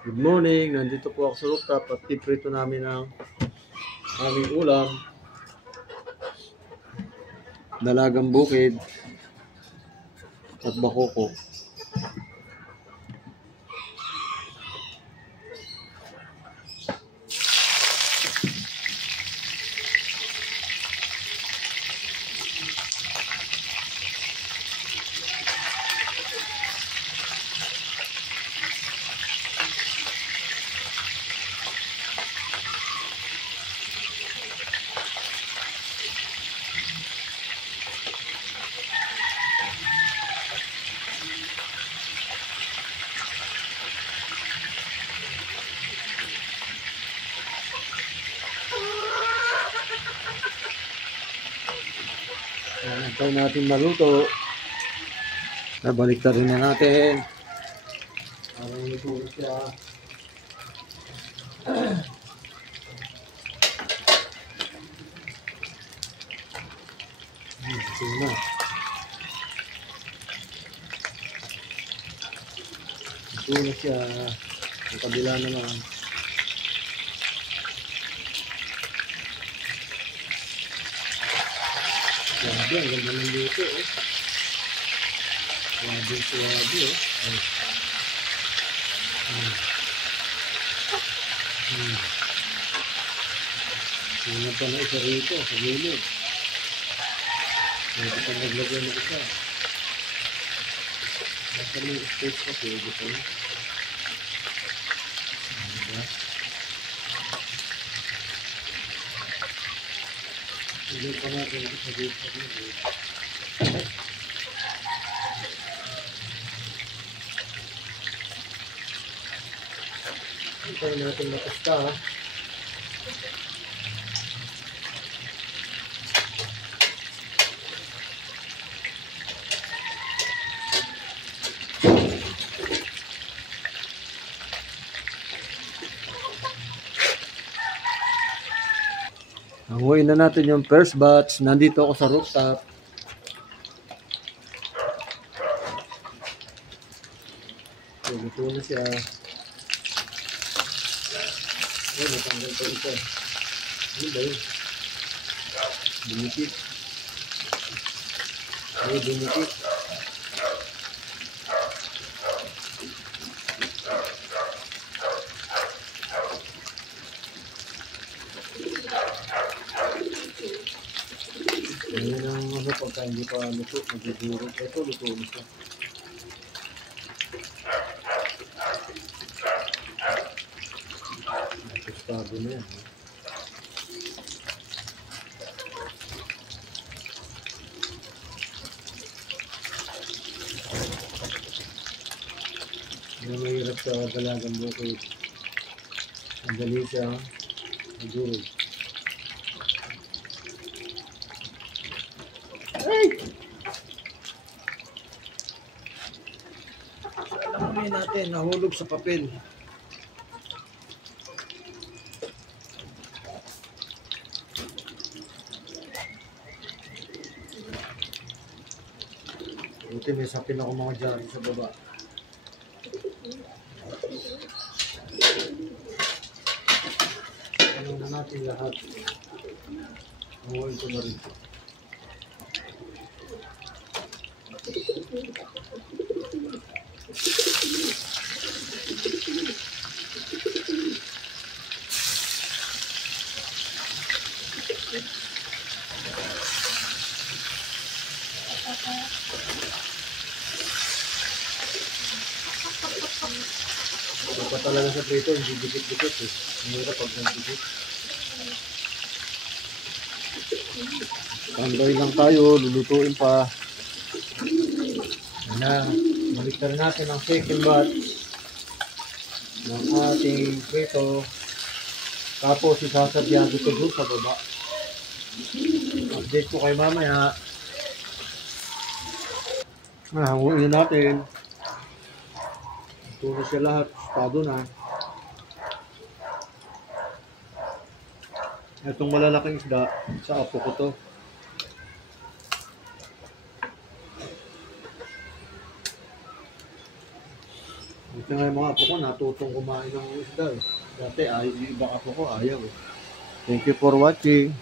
Good morning, nandito po ako sa rooftop at piprito namin ang aming ulam. Dalagang bukid at bakoko. Antay natin maluto. Nabalik na rin na natin. Parang luto siya. Ito na. Ito na siya. Ang kabila naman. Swabe, ang ganda ng luto eh. Swabe eh. Tingnan pa na isa rito sa gilid. Ito pa naglagay na isa. Basta may space kasi dito. Tingnan pa natin isa dito sa gilid. Ito natin matasta ha. Hanguin na natin yung first batch. Nandito ako sa rooftop. So, luto na siya. Ay, natanggal pa ito. Ano ba yun? Dumikit. Ay, dumikit. Ngayon ang ano pagka hindi pa luto, magdudurog. Ito, luto na siya. Tostado na yan. Hindi mahirap sa dalagang bukid. Ang dali siya, magdurog. Ay! Alamin natin, nahulog sa papel. Buti may sapin ako mga dyan sa baba. Ano na natin lahat. Nahuwin ko na rin. Ito talaga sa prito, hindi dikit-dikit eh. Mahirap pag nagdikit. Tandoy lang tayo, lulutuin pa. Ayan, balik na rin natin ang second batch ng ating prito. Tapos isasadya dito doon sa baba. Update ko kayo mamaya. Hanguin natin. Ito na siya lahat. Estado na. Itong malalaking isda, sa apo ko to. Pati nga yung mga apo ko, natutong kumain ng isda eh. Dati, ayaw, yung ibang apo ko, ayaw eh. Thank you for watching.